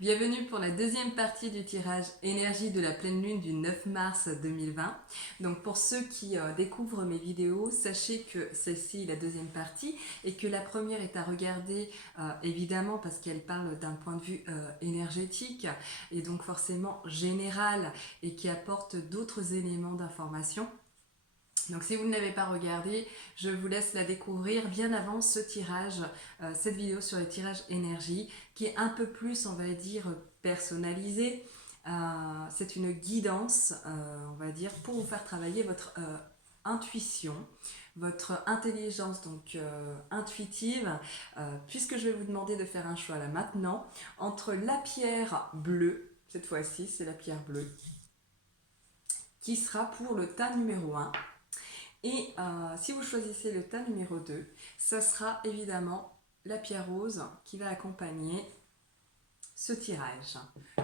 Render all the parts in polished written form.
Bienvenue pour la deuxième partie du tirage énergie de la pleine lune du 9 mars 2020. Donc pour ceux qui découvrent mes vidéos, sachez que celle-ci est la deuxième partie et que la première est à regarder évidemment parce qu'elle parle d'un point de vue énergétique et donc forcément général et qui apporte d'autres éléments d'information. Donc si vous ne l'avez pas regardé, je vous laisse la découvrir bien avant ce tirage, cette vidéo sur le tirage énergie, qui est un peu plus, on va dire, personnalisé. C'est une guidance, on va dire, pour vous faire travailler votre intuition, votre intelligence donc intuitive, puisque je vais vous demander de faire un choix là maintenant, entre la pierre bleue, cette fois-ci c'est la pierre bleue, qui sera pour le tas numéro 1. Et si vous choisissez le tas numéro 2, ça sera évidemment la pierre rose qui va accompagner ce tirage.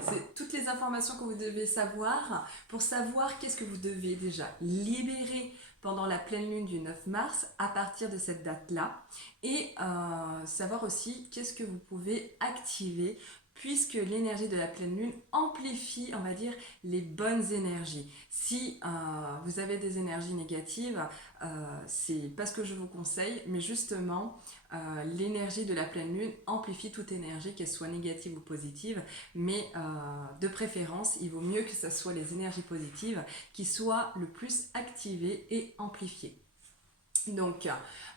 C'est toutes les informations que vous devez savoir pour savoir qu'est-ce que vous devez déjà libérer pendant la pleine lune du 9 mars à partir de cette date-là et savoir aussi qu'est-ce que vous pouvez activer puisque l'énergie de la pleine lune amplifie, on va dire, les bonnes énergies. Si vous avez des énergies négatives, c'est pas ce que je vous conseille, mais justement, l'énergie de la pleine lune amplifie toute énergie, qu'elle soit négative ou positive, mais de préférence, il vaut mieux que ce soit les énergies positives qui soient le plus activées et amplifiées. Donc,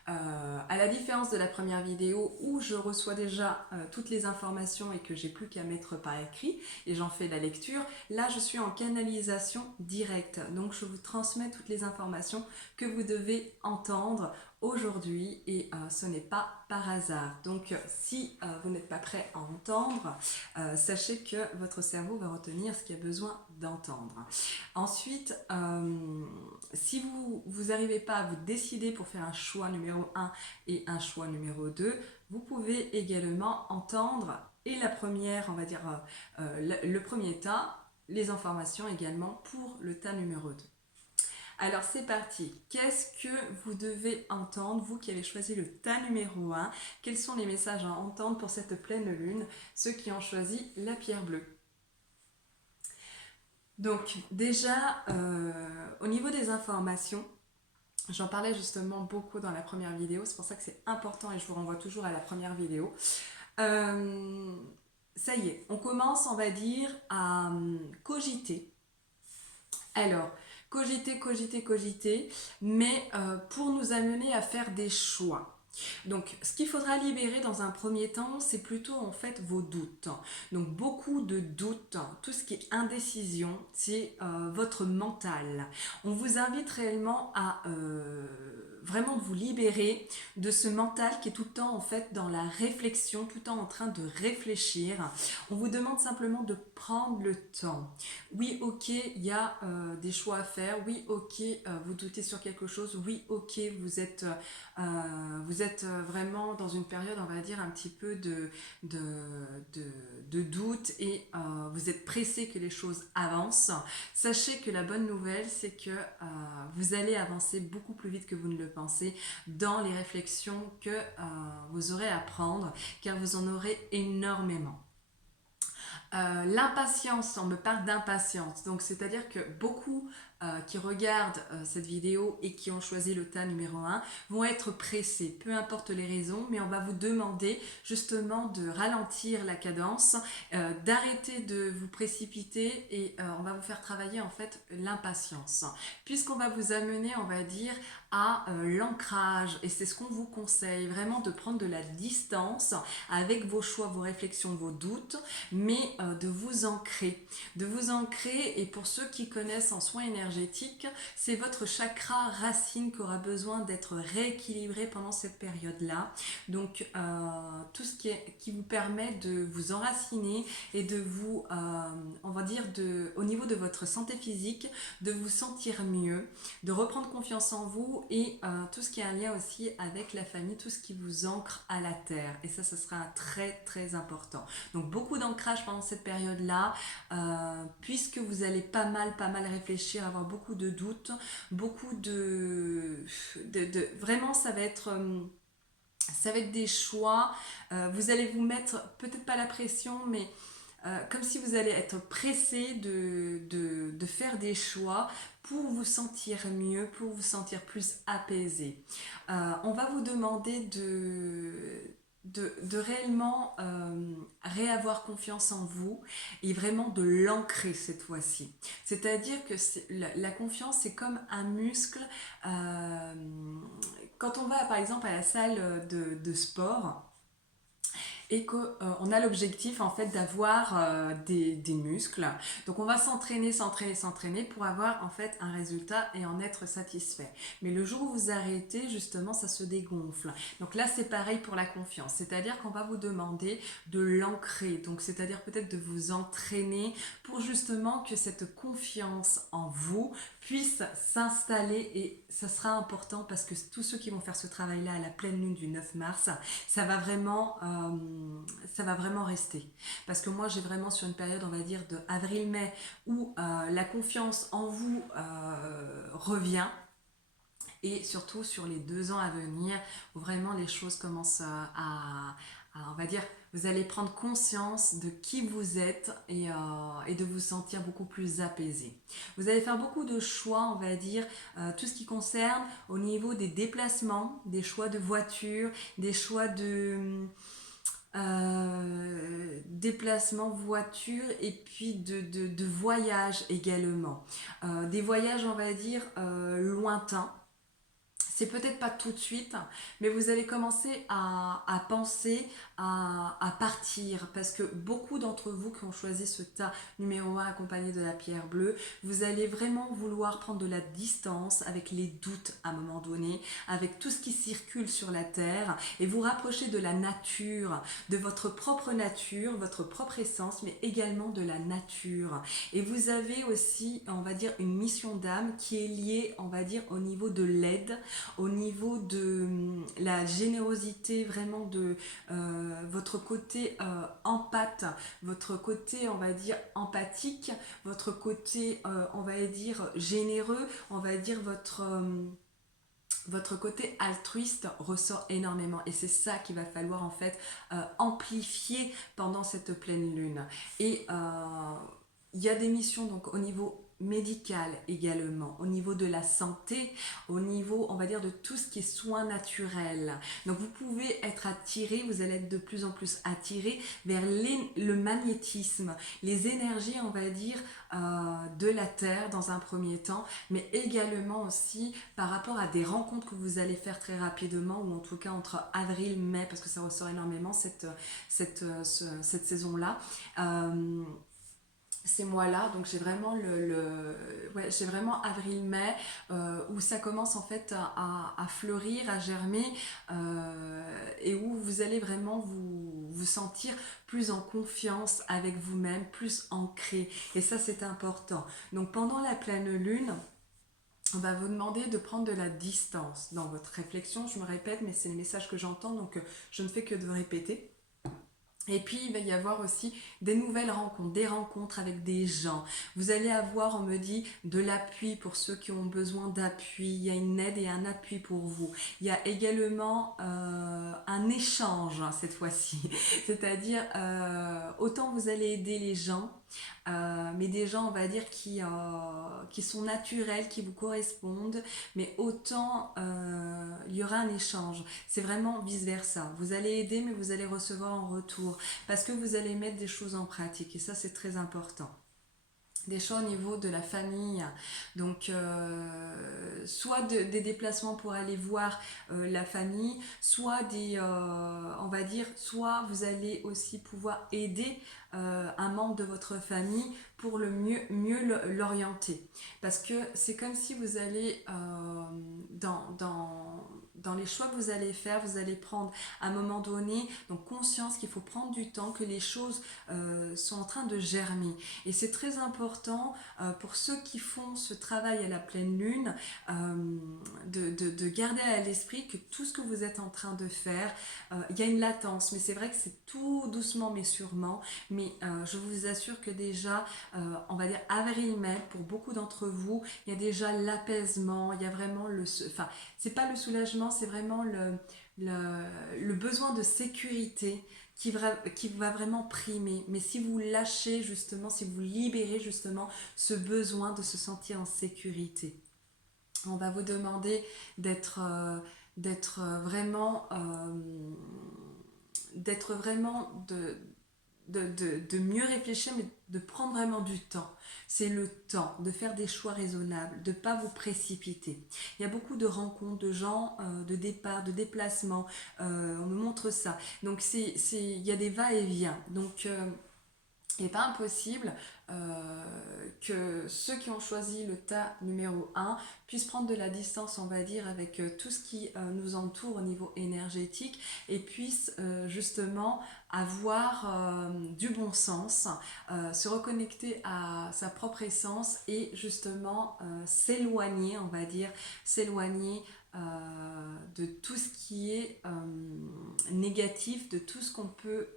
à la différence de la première vidéo où je reçois déjà toutes les informations et que j'ai plus qu'à mettre par écrit et j'en fais la lecture, là je suis en canalisation directe. Donc je vous transmets toutes les informations que vous devez entendre aujourd'hui et ce n'est pas par hasard. Donc si vous n'êtes pas prêt à entendre, sachez que votre cerveau va retenir ce qu'il a besoin d'entendre. Ensuite, si vous n'arrivez pas à vous décider pour faire un choix numéro 1 et un choix numéro 2, vous pouvez également entendre et la première, on va dire le premier tas, les informations également pour le tas numéro 2. Alors c'est parti, qu'est-ce que vous devez entendre, vous qui avez choisi le tas numéro 1? Quels sont les messages à entendre pour cette pleine lune, ceux qui ont choisi la pierre bleue? Donc déjà, au niveau des informations, j'en parlais justement beaucoup dans la première vidéo, c'est pour ça que c'est important et je vous renvoie toujours à la première vidéo. Ça y est, on commence, on va dire, à cogiter. Alors, cogiter, mais pour nous amener à faire des choix. Donc, ce qu'il faudra libérer dans un premier temps, c'est plutôt en fait vos doutes. Donc, beaucoup de doutes, tout ce qui est indécision, c'est votre mental. On vous invite réellement à vraiment vous libérer de ce mental qui est tout le temps en fait dans la réflexion, tout le temps en train de réfléchir. On vous demande simplement de prendre le temps. Oui, ok, il y a des choix à faire. Oui, ok, vous doutez sur quelque chose. Oui, ok, vous êtes vraiment dans une période, on va dire, un petit peu de, de doute et vous êtes pressé que les choses avancent. Sachez que la bonne nouvelle, c'est que vous allez avancer beaucoup plus vite que vous ne le pensez dans les réflexions que vous aurez à prendre, car vous en aurez énormément. L'impatience, on me parle d'impatience, donc c'est-à-dire que beaucoup qui regardent cette vidéo et qui ont choisi le tas numéro 1 vont être pressés, peu importe les raisons, mais on va vous demander justement de ralentir la cadence, d'arrêter de vous précipiter et on va vous faire travailler en fait l'impatience, puisqu'on va vous amener, on va dire, à l'ancrage et c'est ce qu'on vous conseille, vraiment de prendre de la distance avec vos choix, vos réflexions, vos doutes, mais de vous ancrer. Et pour ceux qui connaissent en soins énergétiques, c'est votre chakra racine qui aura besoin d'être rééquilibré pendant cette période-là. Donc tout ce qui vous permet de vous enraciner et de vous, on va dire, au niveau de votre santé physique, de vous sentir mieux, de reprendre confiance en vous et tout ce qui a un lien aussi avec la famille, tout ce qui vous ancre à la terre. Et ça sera très très important. Donc beaucoup d'ancrage pendant cette période-là, puisque vous allez pas mal réfléchir, avoir beaucoup de doutes, beaucoup vraiment ça va être des choix. Vous allez vous mettre peut-être pas la pression, mais comme si vous allez être pressé de faire des choix pour vous sentir mieux, pour vous sentir plus apaisé. On va vous demander de réellement réavoir confiance en vous et vraiment de l'ancrer cette fois-ci. C'est-à-dire que la confiance, c'est comme un muscle. euh, Quand on va par exemple à la salle de sport, et qu'on a l'objectif en fait d'avoir des muscles. Donc on va s'entraîner, s'entraîner, s'entraîner pour avoir en fait un résultat et en être satisfait. Mais le jour où vous arrêtez, justement, ça se dégonfle. Donc là, c'est pareil pour la confiance. C'est-à-dire qu'on va vous demander de l'ancrer. Donc c'est-à-dire peut-être de vous entraîner pour justement que cette confiance en vous puisse s'installer, et ça sera important parce que tous ceux qui vont faire ce travail-là à la pleine lune du 9 mars, ça va vraiment rester. Parce que moi, j'ai vraiment sur une période, on va dire, de avril-mai, où la confiance en vous revient. Et surtout sur les 2 ans à venir, où vraiment les choses commencent on va dire, vous allez prendre conscience de qui vous êtes et de vous sentir beaucoup plus apaisé. Vous allez faire beaucoup de choix, on va dire, tout ce qui concerne au niveau des déplacements, des choix de voiture, des choix de déplacement voiture et puis de voyage également. Des voyages, on va dire, lointains. C'est peut-être pas tout de suite, mais vous allez commencer à penser à partir, parce que beaucoup d'entre vous qui ont choisi ce tas numéro 1 accompagné de la pierre bleue, vous allez vraiment vouloir prendre de la distance avec les doutes à un moment donné, avec tout ce qui circule sur la terre, et vous rapprocher de la nature, de votre propre nature, votre propre essence, mais également de la nature. Et vous avez aussi, on va dire, une mission d'âme qui est liée, on va dire, au niveau de l'aide, au niveau de la générosité, vraiment de votre côté empathe, votre côté, on va dire, empathique, votre côté, on va dire, généreux, on va dire votre côté altruiste ressort énormément, et c'est ça qu'il va falloir en fait amplifier pendant cette pleine lune. Et il y a des missions donc au niveau médical également, au niveau de la santé, au niveau, on va dire, de tout ce qui est soins naturels. Donc vous pouvez être attiré, vous allez être de plus en plus attiré vers le magnétisme, les énergies, on va dire, de la Terre dans un premier temps, mais également aussi par rapport à des rencontres que vous allez faire très rapidement, ou en tout cas entre avril et mai, parce que ça ressort énormément cette saison-là. Ces mois-là, donc j'ai vraiment j'ai vraiment avril-mai où ça commence en fait à fleurir, à germer, et où vous allez vraiment vous sentir plus en confiance avec vous-même, plus ancré, et ça c'est important. Donc pendant la pleine lune, on va vous demander de prendre de la distance dans votre réflexion. Je me répète, mais c'est le message que j'entends, donc je ne fais que de répéter. Et puis, il va y avoir aussi des nouvelles rencontres, des rencontres avec des gens. Vous allez avoir, on me dit, de l'appui pour ceux qui ont besoin d'appui. Il y a une aide et un appui pour vous. Il y a également un échange cette fois-ci. C'est-à-dire, autant vous allez aider les gens, mais des gens, on va dire, qui sont naturels, qui vous correspondent, mais autant il y aura un échange. C'est vraiment vice-versa. Vous allez aider, mais vous allez recevoir en retour, parce que vous allez mettre des choses en pratique, et ça c'est très important. Des choix au niveau de la famille, donc soit des déplacements pour aller voir la famille, soit on va dire, soit vous allez aussi pouvoir aider un membre de votre famille pour mieux l'orienter, parce que c'est comme si vous allez dans les choix que vous allez faire, vous allez prendre à un moment donné donc conscience qu'il faut prendre du temps, que les choses sont en train de germer. Et c'est très important pour ceux qui font ce travail à la pleine lune de garder à l'esprit que tout ce que vous êtes en train de faire, il y a une latence, mais c'est vrai que c'est tout doucement mais sûrement, mais je vous assure que déjà, on va dire avril-mai, pour beaucoup d'entre vous, il y a déjà l'apaisement, il y a vraiment enfin, c'est pas le soulagement, c'est vraiment le besoin de sécurité qui va vraiment primer. Mais si vous lâchez justement, si vous libérez justement ce besoin de se sentir en sécurité, on va vous demander d'être vraiment de mieux réfléchir, mais de prendre vraiment du temps. C'est le temps de faire des choix raisonnables, de ne pas vous précipiter. Il y a beaucoup de rencontres, de gens, de départ, de déplacements. On me montre ça. Donc il y a des va-et-vient. Donc il n'est pas impossible que ceux qui ont choisi le tas numéro 1 puissent prendre de la distance, on va dire, avec tout ce qui nous entoure au niveau énergétique et puissent justement avoir du bon sens, se reconnecter à sa propre essence et justement s'éloigner, on va dire, s'éloigner de tout ce qui est négatif, de tout ce qu'on peut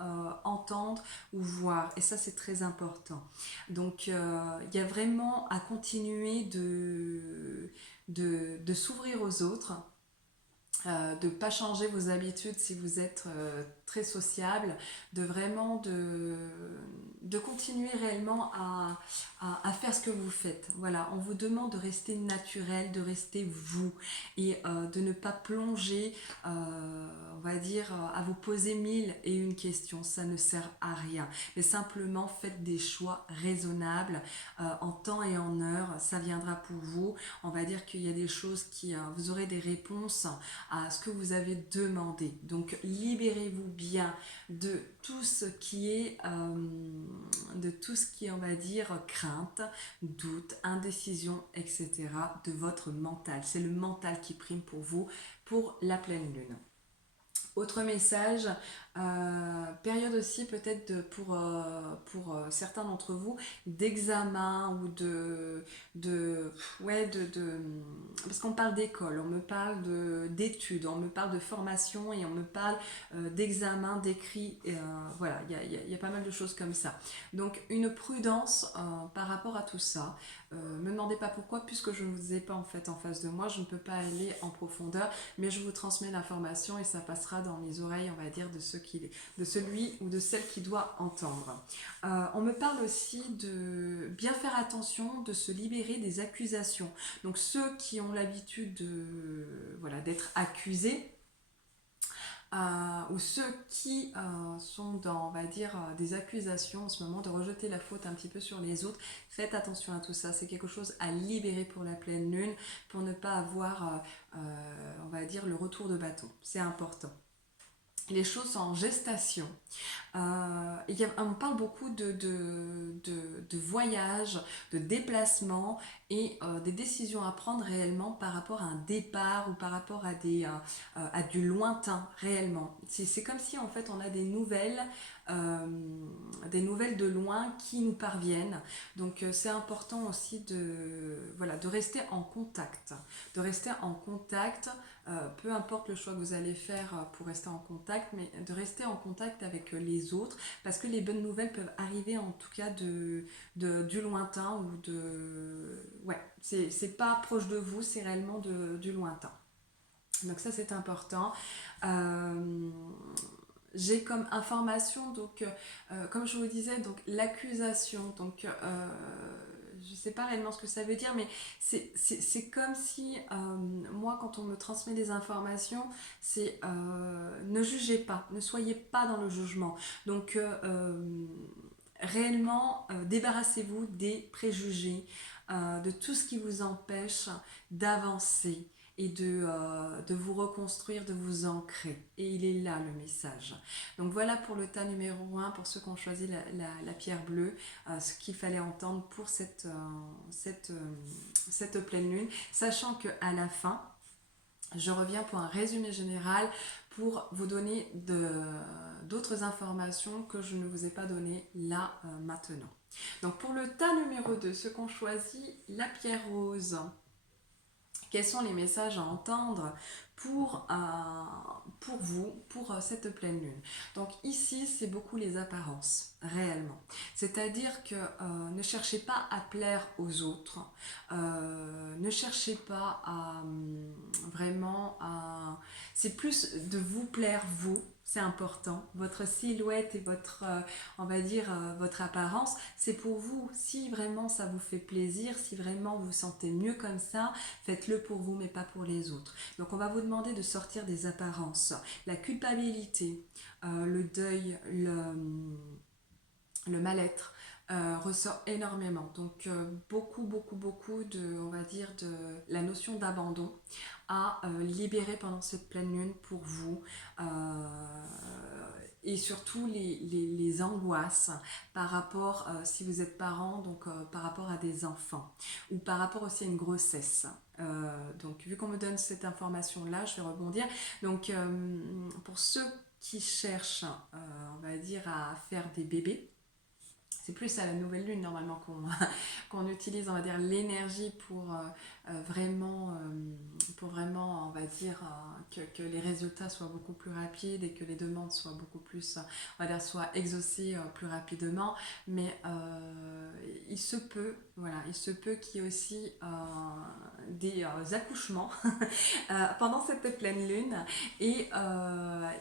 entendre ou voir. Et ça, c'est très important. Donc, il y a vraiment à continuer de s'ouvrir aux autres, de ne pas changer vos habitudes si vous êtes très sociable, de vraiment de continuer réellement à faire ce que vous faites. Voilà, on vous demande de rester naturel, de rester vous et de ne pas plonger, on va dire, à vous poser 1001 questions. Ça ne sert à rien. Mais simplement, faites des choix raisonnables en temps et en heure. Ça viendra pour vous. On va dire qu'il y a des choses qui... vous aurez des réponses à ce que vous avez demandé. Donc, libérez-vous bien de tout ce qui est, on va dire, crainte, doute, indécision, etc. de votre mental. C'est le mental qui prime pour vous pour la pleine lune. Autre message, période aussi peut-être pour certains d'entre vous d'examen ou parce qu'on parle d'école, on me parle d'études, on me parle de formation et on me parle d'examen, d'écrit, voilà, il y a pas mal de choses comme ça. Donc une prudence par rapport à tout ça. Me demandez pas pourquoi, puisque je ne vous ai pas en fait en face de moi, je ne peux pas aller en profondeur, mais je vous transmets l'information et ça passera dans les oreilles, on va dire, de celui ou de celle qui doit entendre. On me parle aussi de bien faire attention, de se libérer des accusations. Donc ceux qui ont l'habitude d'être accusés, ou ceux qui sont dans, on va dire, des accusations en ce moment, de rejeter la faute un petit peu sur les autres. Faites attention à tout ça, c'est quelque chose à libérer pour la pleine lune, pour ne pas avoir, on va dire, le retour de bâton. C'est important. Les choses sont en gestation. On parle beaucoup de voyages, de déplacements et des décisions à prendre réellement par rapport à un départ ou par rapport à du lointain réellement. C'est comme si en fait on a des nouvelles de loin qui nous parviennent. Donc c'est important aussi de rester en contact. De rester en contact, peu importe le choix que vous allez faire pour rester en contact, mais de rester en contact avec les autres, parce que les bonnes nouvelles peuvent arriver en tout cas du lointain ou c'est pas proche de vous, c'est réellement du lointain. Donc ça c'est important. J'ai comme information, donc comme je vous disais, donc l'accusation, donc je sais pas réellement ce que ça veut dire, mais c'est comme si moi quand on me transmet des informations, c'est ne jugez pas, ne soyez pas dans le jugement. Donc réellement débarrassez-vous des préjugés, de tout ce qui vous empêche d'avancer et de vous reconstruire, de vous ancrer. Et il est là le message. Donc voilà pour le tas numéro 1, pour ceux qui ont choisi la pierre bleue, ce qu'il fallait entendre pour cette pleine lune, sachant qu'à la fin, je reviens pour un résumé général pour vous donner d'autres informations que je ne vous ai pas données là maintenant. Donc pour le tas numéro 2, ceux qui ont choisi la pierre rose, quels sont les messages à entendre pour vous, pour cette pleine lune? Donc ici, c'est beaucoup les apparences, réellement. C'est-à-dire que ne cherchez pas à plaire aux autres, ne cherchez pas à vraiment... c'est plus de vous plaire vous, c'est important. Votre silhouette et votre, on va dire, votre apparence, c'est pour vous. Si vraiment ça vous fait plaisir, si vraiment vous vous sentez mieux comme ça, faites-le pour vous, mais pas pour les autres. Donc on va vous demander de sortir des apparences. La culpabilité, le deuil, le mal-être, ressort énormément. Donc beaucoup de, on va dire, de la notion d'abandon à libérer pendant cette pleine lune pour vous. Et surtout les angoisses par rapport, si vous êtes parent, donc par rapport à des enfants ou par rapport aussi à une grossesse. Donc vu qu'on me donne cette information là, je vais rebondir. Donc pour ceux qui cherchent, on va dire, à faire des bébés, c'est plus à la nouvelle lune normalement qu'on utilise, on va dire, l'énergie pour vraiment, on va dire, que les résultats soient beaucoup plus rapides et que les demandes soient beaucoup plus, on va dire, soient exaucées plus rapidement. Mais il se peut, voilà, il se peut qu'il y ait aussi des accouchements pendant cette pleine lune et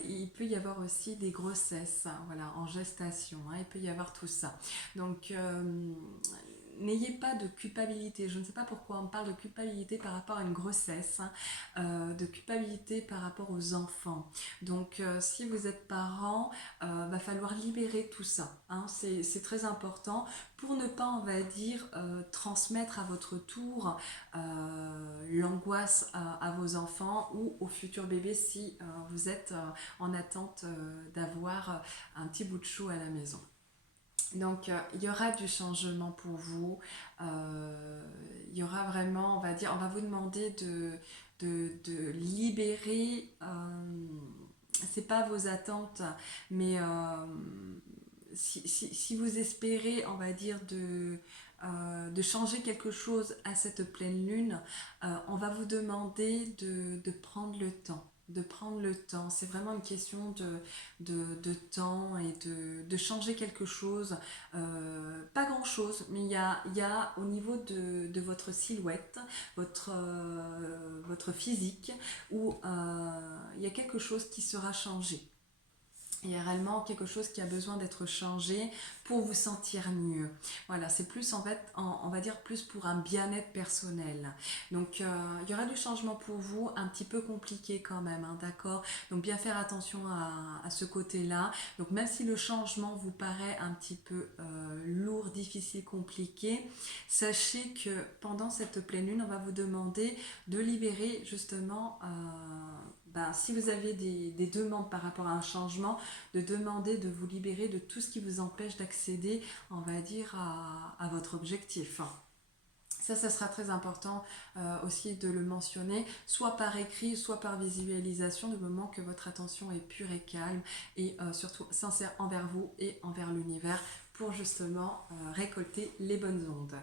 il peut y avoir aussi des grossesses, voilà, en gestation, hein, il peut y avoir tout ça. Donc n'ayez pas de culpabilité. Je ne sais pas pourquoi on parle de culpabilité par rapport à une grossesse, hein, de culpabilité par rapport aux enfants. Donc si vous êtes parent, va falloir libérer tout ça, hein. C'est très important pour ne pas, on va dire, transmettre à votre tour l'angoisse à vos enfants ou aux futurs bébés si vous êtes en attente d'avoir un petit bout de chou à la maison. Donc il y aura du changement pour vous, il y aura vraiment, on va dire, on va vous demander de libérer, c'est pas vos attentes, mais si vous espérez, on va dire, de changer quelque chose à cette pleine lune, on va vous demander de prendre le temps. De prendre le temps, c'est vraiment une question de temps et de changer quelque chose, pas grand chose, mais il y a au niveau de votre silhouette, votre physique, où il y a quelque chose qui sera changé. Il y a réellement quelque chose qui a besoin d'être changé pour vous sentir mieux. Voilà, c'est plus en fait, on va dire plus pour un bien-être personnel. Donc il y aura du changement pour vous, un petit peu compliqué quand même, hein, d'accord. Donc bien faire attention à ce côté-là. Donc même si le changement vous paraît un petit peu lourd, difficile, compliqué, sachez que pendant cette pleine lune, on va vous demander de libérer justement... si vous avez des demandes par rapport à un changement, de demander de vous libérer de tout ce qui vous empêche d'accéder, on va dire, à votre objectif. Ça sera très important aussi de le mentionner, soit par écrit, soit par visualisation, du moment que votre attention est pure et calme et surtout sincère envers vous et envers l'univers pour justement récolter les bonnes ondes.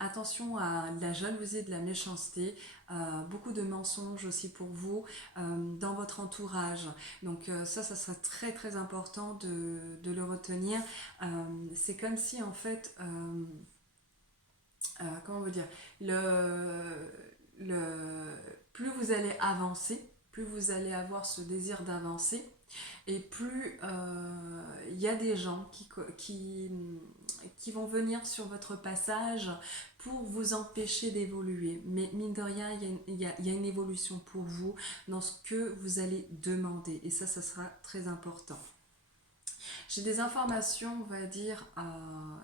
Attention à la jalousie et de la méchanceté, beaucoup de mensonges aussi pour vous dans votre entourage. Donc ça sera très très important de le retenir. C'est comme si en fait... comment vous dire, plus vous allez avancer, plus vous allez avoir ce désir d'avancer, et plus il y a des gens qui vont venir sur votre passage pour vous empêcher d'évoluer. Mais mine de rien, il y a une évolution pour vous dans ce que vous allez demander, et ça sera très important. J'ai des informations, on va dire,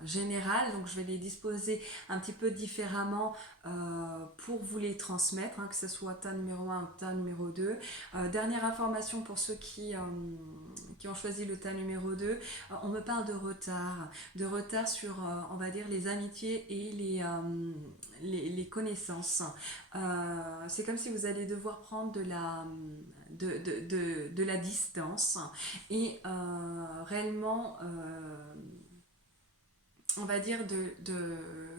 générales, donc je vais les disposer un petit peu différemment pour vous les transmettre, hein, que ce soit tas numéro 1 ou tas numéro 2. Dernière information pour ceux qui ont choisi le tas numéro 2, on me parle de retard sur, on va dire, les amitiés et les connaissances. C'est comme si vous allez devoir prendre de la distance et réellement on va dire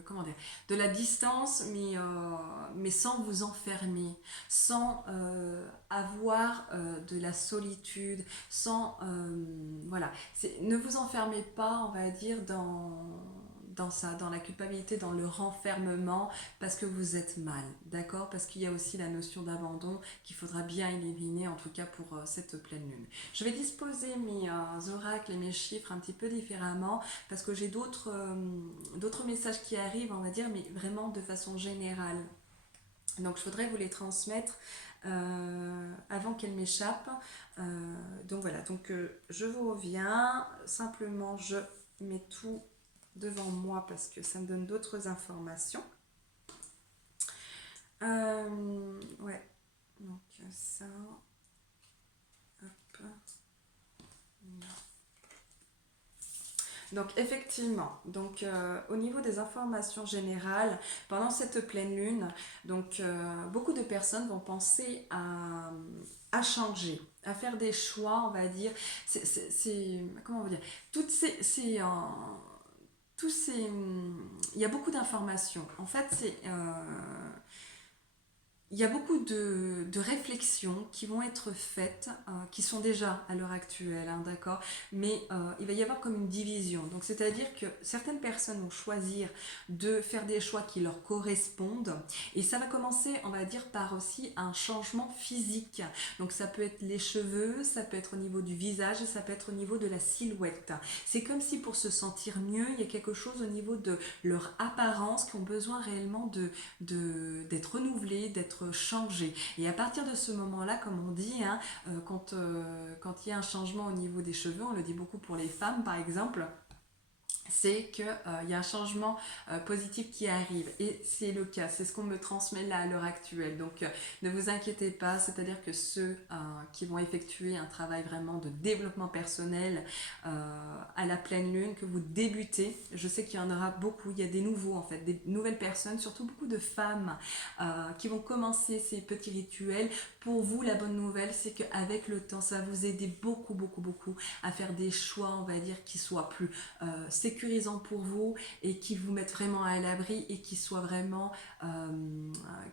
comment dire, de la distance, mais sans vous enfermer, sans avoir de la solitude, sans voilà, ne vous enfermez pas, on va dire, dans ça, dans la culpabilité, dans le renfermement, parce que vous êtes mal, d'accord? Parce qu'il y a aussi la notion d'abandon qu'il faudra bien éliminer, en tout cas pour cette pleine lune. Je vais disposer mes oracles et mes chiffres un petit peu différemment, parce que j'ai d'autres messages qui arrivent, on va dire, mais vraiment de façon générale. Donc je voudrais vous les transmettre avant qu'elles m'échappent. Donc voilà, donc je vous reviens, simplement je mets tout devant moi parce que ça me donne d'autres informations. Ouais, donc ça, hop. Donc effectivement, donc au niveau des informations générales, pendant cette pleine lune, donc beaucoup de personnes vont penser à changer, à faire des choix, on va dire. Comment on va dire, toutes tous ces, il y a beaucoup d'informations. En fait, il y a beaucoup de réflexions qui vont être faites, qui sont déjà à l'heure actuelle, hein, d'accord, mais il va y avoir comme une division. Donc, c'est-à-dire que certaines personnes vont choisir de faire des choix qui leur correspondent, et ça va commencer, on va dire, par aussi un changement physique. Donc, ça peut être les cheveux, ça peut être au niveau du visage, ça peut être au niveau de la silhouette. C'est comme si pour se sentir mieux, il y a quelque chose au niveau de leur apparence qui ont besoin réellement d'être renouvelés, d'être changés. Et à partir de ce moment-là, comme on dit, hein, quand il y a un changement au niveau des cheveux, on le dit beaucoup pour les femmes par exemple, c'est qu'il y a un changement positif qui arrive, et c'est le cas, c'est ce qu'on me transmet là à l'heure actuelle. Donc ne vous inquiétez pas, c'est-à-dire que ceux qui vont effectuer un travail vraiment de développement personnel à la pleine lune, que vous débutez, je sais qu'il y en aura beaucoup, il y a des nouveaux en fait, des nouvelles personnes, surtout beaucoup de femmes qui vont commencer ces petits rituels. Pour vous, la bonne nouvelle, c'est qu'avec le temps, ça va vous aider beaucoup à faire des choix, on va dire, qui soient plus sécurisants pour vous et qui vous mettent vraiment à l'abri et qui soient vraiment,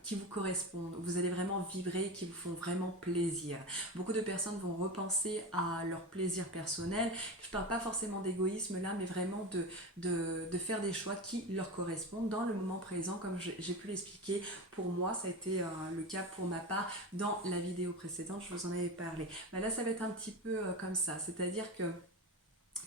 qui vous correspondent. Vous allez vraiment vibrer, qui vous font vraiment plaisir. Beaucoup de personnes vont repenser à leur plaisir personnel. Je ne parle pas forcément d'égoïsme là, mais vraiment de faire des choix qui leur correspondent dans le moment présent, comme j'ai pu l'expliquer. Pour moi, ça a été le cas pour ma part dans la vidéo précédente, je vous en avais parlé. Mais là, ça va être un petit peu comme ça, c'est-à-dire que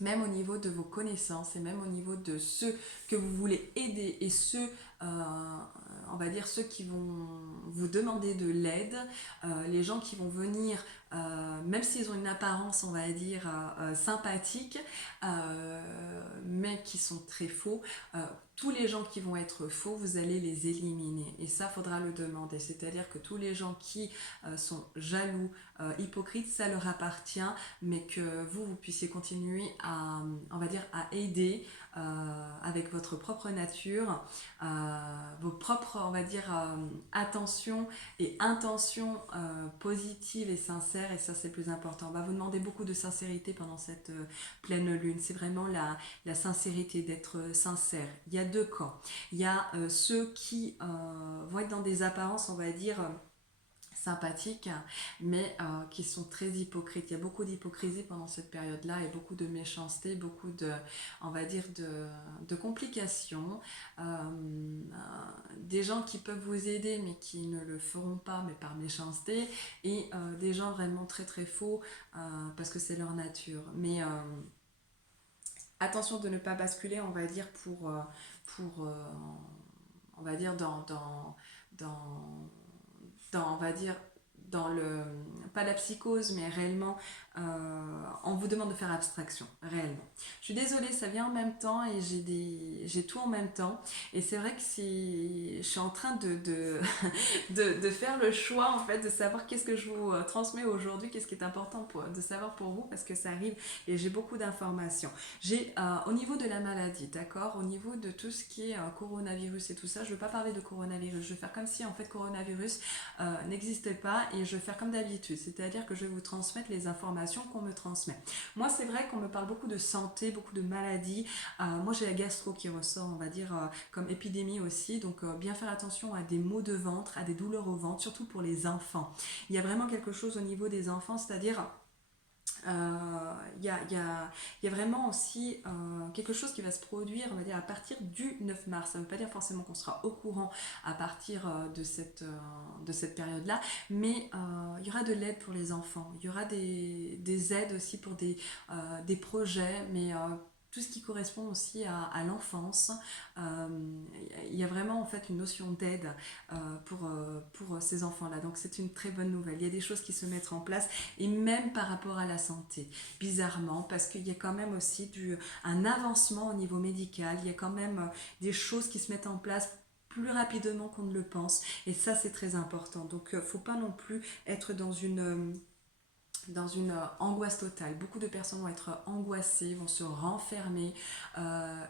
même au niveau de vos connaissances et même au niveau de ceux que vous voulez aider et ceux, on va dire, ceux qui vont vous demander de l'aide, les gens qui vont venir, même s'ils ont une apparence, on va dire, sympathique, mais qui sont très faux, tous les gens qui vont être faux, vous allez les éliminer. Et ça, faudra le demander. C'est-à-dire que tous les gens qui sont jaloux, hypocrites, ça leur appartient, mais que vous puissiez continuer à, on va dire, à aider avec votre propre nature, vos propres, on va dire, attentions et intentions positives et sincères, et ça c'est le plus important. On va vous demander beaucoup de sincérité pendant cette pleine lune. C'est vraiment la sincérité, d'être sincère. Il y a deux camps. Il y a ceux qui vont être dans des apparences, on va dire, sympathiques, mais qui sont très hypocrites. Il y a beaucoup d'hypocrisie pendant cette période-là et beaucoup de méchanceté, beaucoup de, on va dire, de complications. Des gens qui peuvent vous aider mais qui ne le feront pas, mais par méchanceté, et des gens vraiment très très faux parce que c'est leur nature. Mais attention de ne pas basculer, on va dire, on va dire, on va dire, dans le, pas la psychose, mais réellement, on vous demande de faire abstraction, réellement. Je suis désolée, ça vient en même temps et j'ai tout en même temps. Et c'est vrai que je suis en train de faire le choix, en fait, de savoir qu'est-ce que je vous transmets aujourd'hui, qu'est-ce qui est important de savoir pour vous, parce que ça arrive et j'ai beaucoup d'informations. J'ai, au niveau de la maladie, d'accord, au niveau de tout ce qui est coronavirus et tout ça, je ne veux pas parler de coronavirus, je vais faire comme si, en fait, coronavirus n'existait pas, et je vais faire comme d'habitude, c'est-à-dire que je vais vous transmettre les informations qu'on me transmet. Moi, c'est vrai qu'on me parle beaucoup de santé, beaucoup de maladies. Moi, j'ai la gastro qui ressort, on va dire, comme épidémie aussi, donc bien faire attention à des maux de ventre, à des douleurs au ventre, surtout pour les enfants. Il y a vraiment quelque chose au niveau des enfants, c'est-à-dire il y a vraiment aussi quelque chose qui va se produire, on va dire, à partir du 9 mars. Ça ne veut pas dire forcément qu'on sera au courant à partir de cette période-là, mais il y aura de l'aide pour les enfants. Il y aura des aides aussi pour des projets, mais tout ce qui correspond aussi à l'enfance. Euh, il y a vraiment en fait une notion d'aide pour ces enfants-là. Donc c'est une très bonne nouvelle. Il y a des choses qui se mettent en place et même par rapport à la santé, bizarrement, parce qu'il y a quand même aussi un avancement au niveau médical, il y a quand même des choses qui se mettent en place plus rapidement qu'on ne le pense, et ça c'est très important. Donc faut pas non plus être dans une angoisse totale. Beaucoup de personnes vont être angoissées, vont se renfermer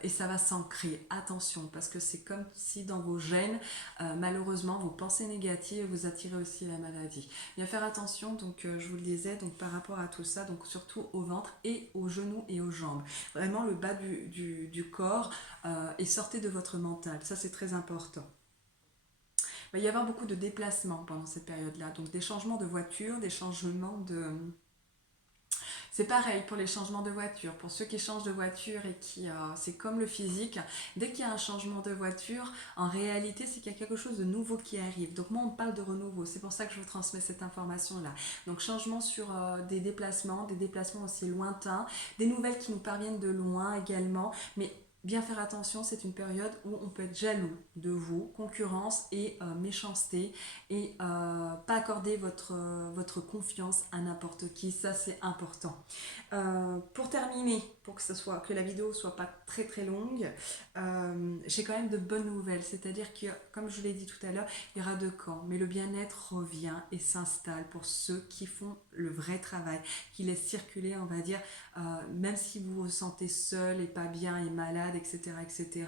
et ça va s'ancrer. Attention, parce que c'est comme si dans vos gènes, malheureusement, vos pensées négatives, vous attirez aussi la maladie. Bien faire attention, donc je vous le disais, donc par rapport à tout ça, donc surtout au ventre et aux genoux et aux jambes. Vraiment le bas du corps et sortez de votre mental. Ça, c'est très important. Il va y avoir beaucoup de déplacements pendant cette période-là, donc des changements de voiture, des changements de... C'est pareil pour les changements de voiture. Pour ceux qui changent de voiture et qui... c'est comme le physique, dès qu'il y a un changement de voiture, en réalité, c'est qu'il y a quelque chose de nouveau qui arrive. Donc moi, on parle de renouveau. C'est pour ça que je vous transmets cette information-là. Donc changement sur des déplacements aussi lointains, des nouvelles qui nous parviennent de loin également, mais bien faire attention, c'est une période où on peut être jaloux de vous, concurrence et méchanceté, et pas accorder votre confiance à n'importe qui, ça c'est important. Pour terminer, pour que la vidéo soit pas très très longue, j'ai quand même de bonnes nouvelles, c'est-à-dire que comme je l'ai dit tout à l'heure, il y aura deux camps, mais le bien-être revient et s'installe pour ceux qui font le vrai travail, qui laissent circuler, on va dire, même si vous vous sentez seul et pas bien et malade, etc., etc.,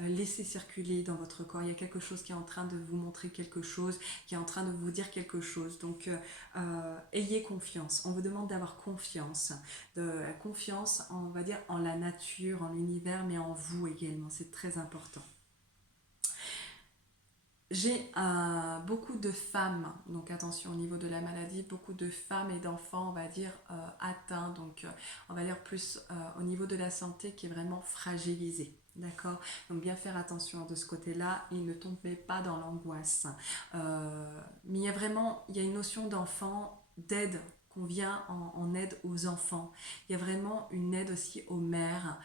laissez circuler dans votre corps. Il y a quelque chose qui est en train de vous montrer quelque chose, qui est en train de vous dire quelque chose. Donc, ayez confiance. On vous demande d'avoir confiance, de la confiance, on va dire, en la nature, en l'univers, mais en vous également. C'est très important. J'ai beaucoup de femmes, donc attention au niveau de la maladie, beaucoup de femmes et d'enfants, on va dire, atteints, donc on va dire plus au niveau de la santé qui est vraiment fragilisé. D'accord. Donc bien faire attention de ce côté-là et ne tombez pas dans l'angoisse. Mais il y a une notion d'enfant, d'aide qu'on vient en aide aux enfants. Il y a vraiment une aide aussi aux mères.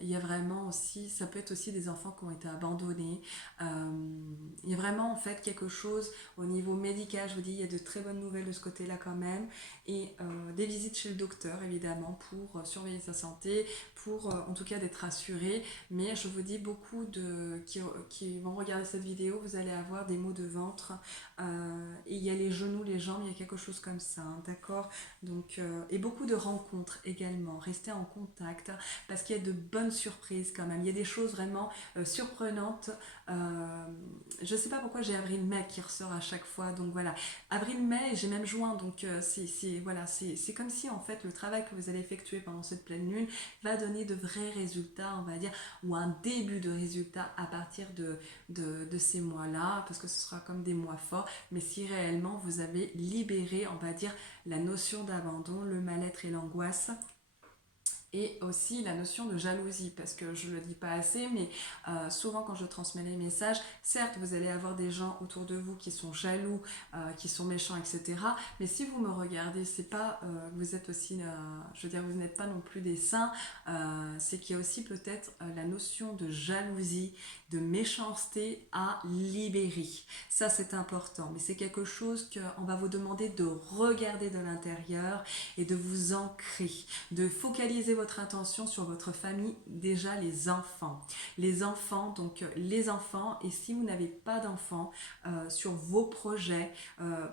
Il y a vraiment aussi, ça peut être aussi des enfants qui ont été abandonnés. Il y a vraiment en fait quelque chose au niveau médical, je vous dis, il y a de très bonnes nouvelles de ce côté-là quand même, et des visites chez le docteur évidemment pour surveiller sa santé, pour en tout cas d'être assuré, mais je vous dis beaucoup qui vont regarder cette vidéo, vous allez avoir des maux de ventre, et il y a les genoux, les jambes, il y a quelque chose comme ça, hein, d'accord, donc, et beaucoup de rencontres également, restez en contact, parce qu'il y a de bonnes surprises quand même, il y a des choses vraiment surprenantes. Je sais pas pourquoi j'ai avril-mai qui ressort à chaque fois, donc voilà, avril-mai, j'ai même juin, donc voilà, c'est comme si en fait le travail que vous allez effectuer pendant cette pleine lune va donner de vrais résultats, on va dire, ou un début de résultats à partir de ces mois-là, parce que ce sera comme des mois forts, mais si réellement vous avez libéré, on va dire, la notion d'abandon, le mal-être et l'angoisse, et aussi la notion de jalousie, parce que je ne le dis pas assez, mais souvent quand je transmets les messages, certes vous allez avoir des gens autour de vous qui sont jaloux, qui sont méchants, etc. Mais si vous me regardez, c'est pas vous êtes aussi, je veux dire, vous n'êtes pas non plus des saints, c'est qu'il y a aussi peut-être la notion de jalousie, de méchanceté à libérer. Ça c'est important, mais c'est quelque chose qu'on va vous demander de regarder de l'intérieur et de vous ancrer, de focaliser votre attention sur votre famille, déjà les enfants. Les enfants, donc les enfants, et si vous n'avez pas d'enfants, sur vos projets,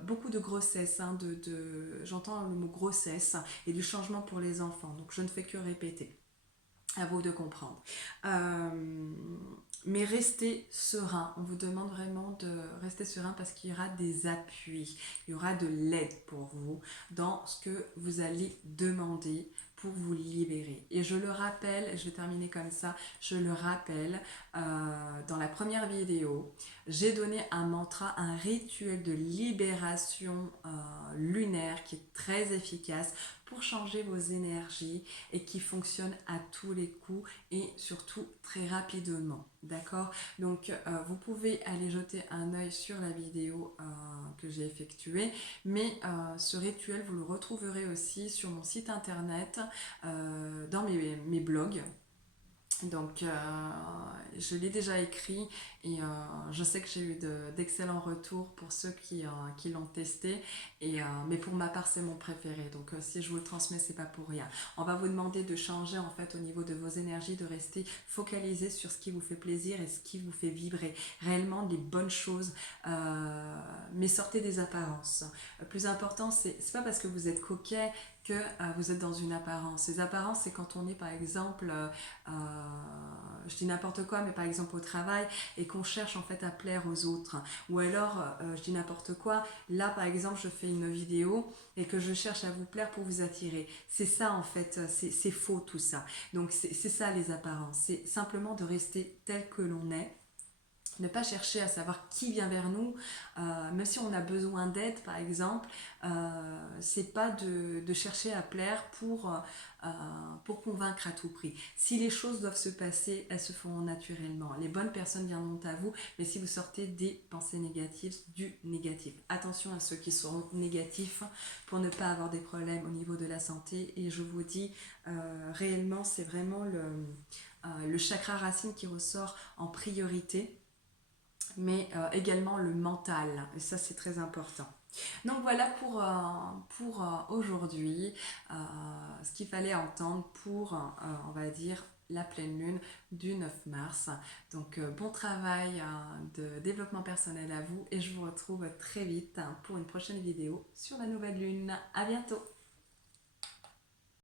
beaucoup de grossesse, hein, j'entends le mot grossesse, et du changement pour les enfants, donc je ne fais que répéter. À vous de comprendre. Mais restez serein. On vous demande vraiment de rester serein parce qu'il y aura des appuis. Il y aura de l'aide pour vous dans ce que vous allez demander pour vous libérer. Et je le rappelle, je vais terminer comme ça, je le rappelle, dans la première vidéo, j'ai donné un mantra, un rituel de libération lunaire qui est très efficace pour changer vos énergies et qui fonctionne à tous les coups et surtout très rapidement. D'accord? Donc vous pouvez aller jeter un œil sur la vidéo que j'ai effectuée, mais ce rituel vous le retrouverez aussi sur mon site internet, dans mes blogs. Donc je l'ai déjà écrit et je sais que j'ai eu d'excellents retours pour ceux qui l'ont testé, mais pour ma part c'est mon préféré, donc si je vous le transmets c'est pas pour rien. On va vous demander de changer en fait au niveau de vos énergies, de rester focalisé sur ce qui vous fait plaisir et ce qui vous fait vibrer, réellement les bonnes choses, mais sortez des apparences. Le plus important c'est pas parce que vous êtes coquet que vous êtes dans une apparence. Les apparences, c'est quand on est par exemple, je dis n'importe quoi, mais par exemple au travail, et qu'on cherche en fait à plaire aux autres. Ou alors, je dis n'importe quoi, là par exemple, je fais une vidéo et que je cherche à vous plaire pour vous attirer. C'est ça en fait, c'est faux tout ça. Donc c'est ça les apparences, c'est simplement de rester tel que l'on est. Ne pas chercher à savoir qui vient vers nous, même si on a besoin d'aide par exemple, c'est pas de chercher à plaire pour convaincre à tout prix. Si les choses doivent se passer, elles se font naturellement. Les bonnes personnes viendront à vous, mais si vous sortez des pensées négatives, du négatif. Attention à ceux qui sont négatifs pour ne pas avoir des problèmes au niveau de la santé. Et je vous dis, réellement, c'est vraiment le chakra racine qui ressort en priorité, mais également le mental, et ça c'est très important. Donc voilà pour aujourd'hui, ce qu'il fallait entendre pour, on va dire, la pleine lune du 9 mars. Donc bon travail de développement personnel à vous et je vous retrouve très vite pour une prochaine vidéo sur la nouvelle lune. À bientôt!